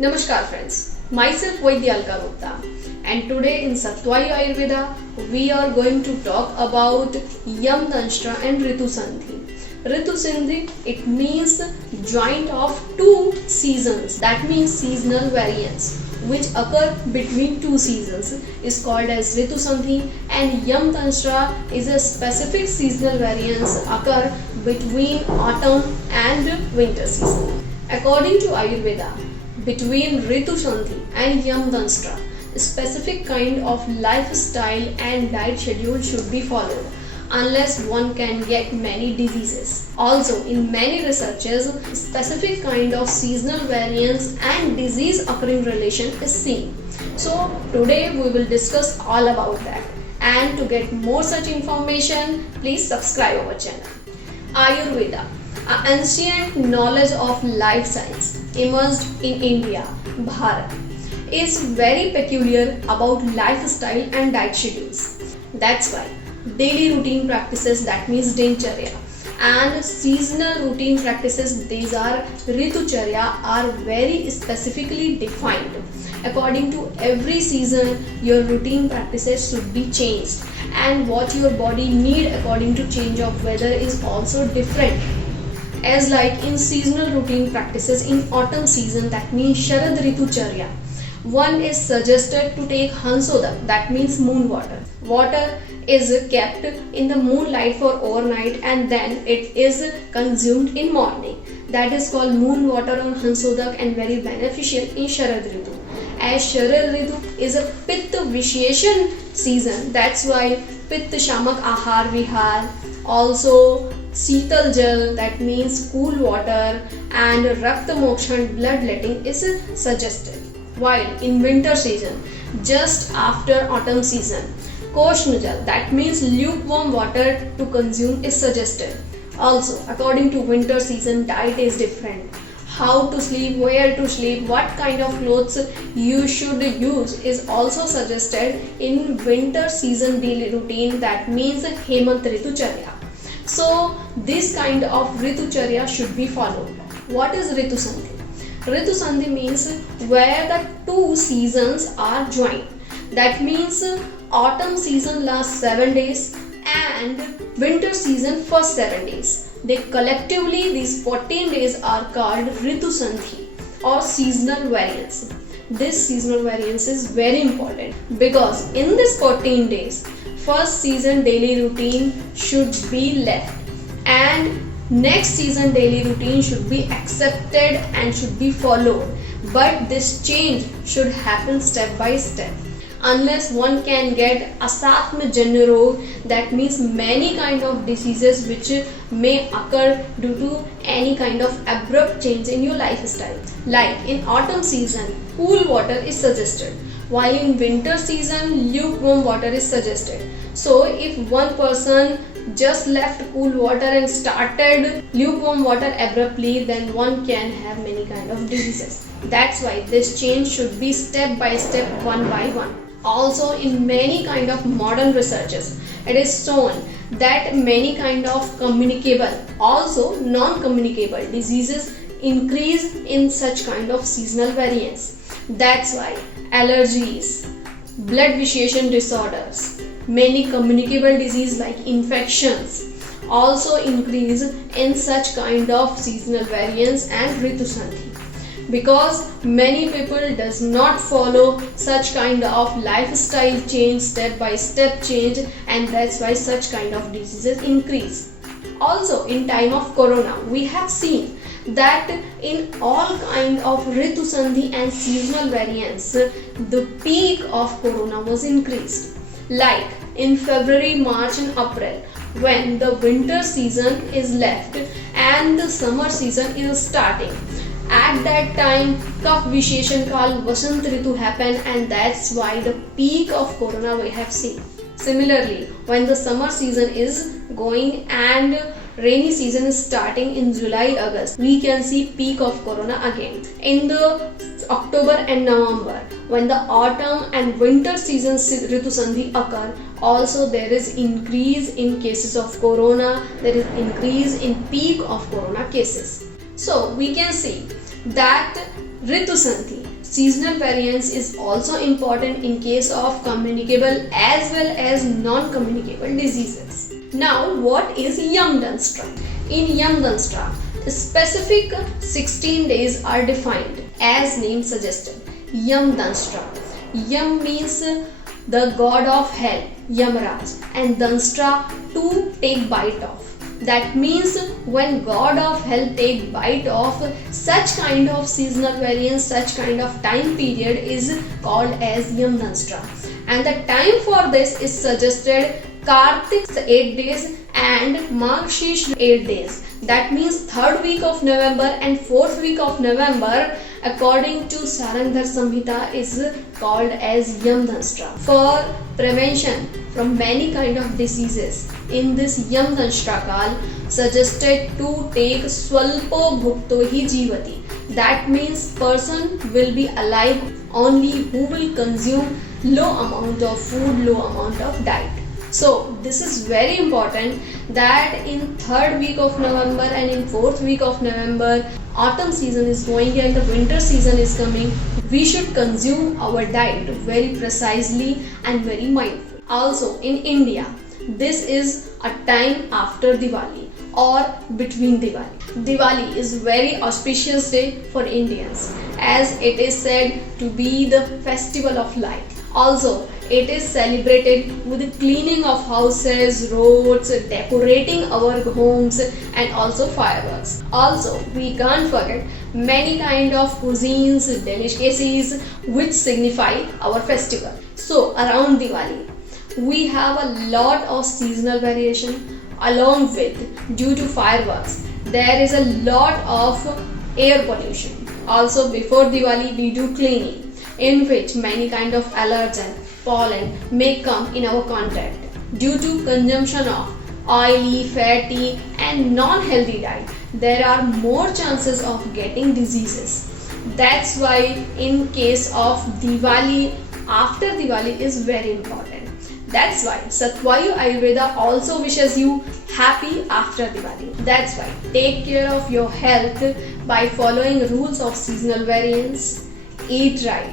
Namaskar friends, myself Vaidya Gupta, and today in Sattvayu Ayurveda we are going to talk about Yam Danshra and Ritu Sandhi. Ritu Sandhi, it means joint of two seasons, that means seasonal variance which occur between two seasons is called as Ritu Sandhi, and Yam Danshra is a specific seasonal variance occur between autumn and winter season. According to Ayurveda, between Ritu Sandhi and Yam Danshra, a specific kind of lifestyle and diet schedule should be followed unless one can get many diseases. Also, in many researches, specific kind of seasonal variance and disease occurring relation is seen. So today we will discuss all about that. And to get more such information, please subscribe our channel. Ayurveda, an ancient knowledge of life science emerged in India, Bharat, is very peculiar about lifestyle and diet schedules. That's why daily routine practices, that means dincharya, and seasonal routine practices, these are ritucharya, are very specifically defined. According to every season, your routine practices should be changed, and what your body need according to change of weather is also different. As like in seasonal routine practices in autumn season, that means Sharad Ritucharya, one is suggested to take Hansodak, that means moon water. Water is kept in the moonlight for overnight and then it is consumed in morning. That is called moon water on Hansodak and very beneficial in Sharad Ritu. As Sharad Ritu is a Pitta Visheshan season, that's why Pitta Shamak Ahar Vihar, also Sital Jal, that means cool water, and Rakta Mokshan, bloodletting, is suggested. While in winter season, just after autumn season, Koshna Jal, that means lukewarm water to consume, is suggested. Also, according to winter season, diet is different. How to sleep, where to sleep, what kind of clothes you should use is also suggested in winter season daily routine, that means Hemant Ritucharya. So this kind of Ritucharya should be followed. What is Ritu Sandhi? Ritu Sandhi means where the two seasons are joined. That means autumn season lasts 7 days and winter season for 7 days. They collectively, these 14 days are called Ritu Sandhi or seasonal variance. This seasonal variance is very important because in this 14 days, first season daily routine should be left and next season daily routine should be accepted and should be followed. But this change should happen step by step. Unless one can get asatma janya rog, that means many kind of diseases which may occur due to any kind of abrupt change in your lifestyle. Like in autumn season, cool water is suggested, while in winter season, lukewarm water is suggested. So if one person just left cool water and started lukewarm water abruptly, then one can have many kind of diseases. That's why this change should be step by step, one by one. Also, in many kind of modern researches, it is shown that many kind of communicable, also non-communicable diseases increase in such kind of seasonal variance. That's why allergies, blood vitiation disorders, many communicable disease like infections also increase in such kind of seasonal variance and Ritu Sandhi. Because many people does not follow such kind of lifestyle change, step by step change, and that's why such kind of diseases increase. Also in time of corona, we have seen that in all kind of Ritu Sandhi and seasonal variance, the peak of corona was increased. Like in February, March and April, when the winter season is left and the summer season is starting. At that time, Kaph Visheshan Kal Vasant Ritu happened and that's why the peak of corona we have seen. Similarly, when the summer season is going and rainy season is starting in July, August, we can see peak of corona again. In the October and November, when the autumn and winter season Ritu Sandhi occur, also there is increase in cases of corona, there is increase in peak of corona cases. So we can see that Ritu Sandhi Seasonal variance is also important in case of communicable as well as non-communicable diseases. Now, what is Yam Danstra? In Yam Danstra, specific 16 days are defined as name suggested. Yam Danstra. Yam means the god of hell, Yamaraj, and Danstra to take bite of. That means when god of hell take bite of, such kind of seasonal variance, such kind of time period is called as Yam Danstra. And the time for this is suggested Kartik 8 days and Magshish 8 days. That means third week of November and fourth week of November according to Sarangdhar Samhita is called as Yam Danstra. For prevention from many kind of diseases, in this Yam Danstra Kal suggested to take Swalpo Bhukto Hi Jivati. That means person will be alive only who will consume low amount of food, low amount of diet. So this is very important that in third week of November and in fourth week of November, autumn season is going and the winter season is coming. We should consume our diet very precisely and very mindful. Also in India, this is a time after Diwali or between Diwali. Diwali is very auspicious day for Indians as it is said to be the festival of light. Also, it is celebrated with cleaning of houses, roads, decorating our homes and also fireworks. Also, we can't forget many kind of cuisines, delicacies which signify our festival. So, around Diwali, we have a lot of seasonal variation along with due to fireworks. There is a lot of air pollution. Also, before Diwali, we do cleaning in which many kind of allergen, pollen may come in our contact. Due to consumption of oily, fatty and non-healthy diet, there are more chances of getting diseases. That's why in case of Diwali, after Diwali is very important. That's why Satvayu Ayurveda also wishes you happy after Diwali. That's why take care of your health by following rules of seasonal variance, eat right,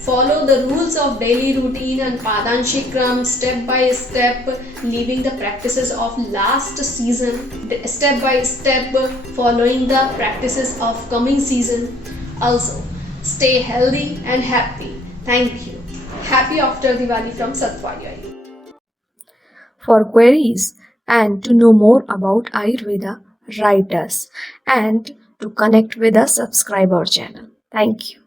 follow the rules of daily routine and Padanshikram step by step, leaving the practices of last season, step by step following the practices of coming season. Also, stay healthy and happy. Thank you. Happy after Diwali from Satvayu. For queries and to know more about Ayurveda, write us and to connect with us, subscribe our channel. Thank you.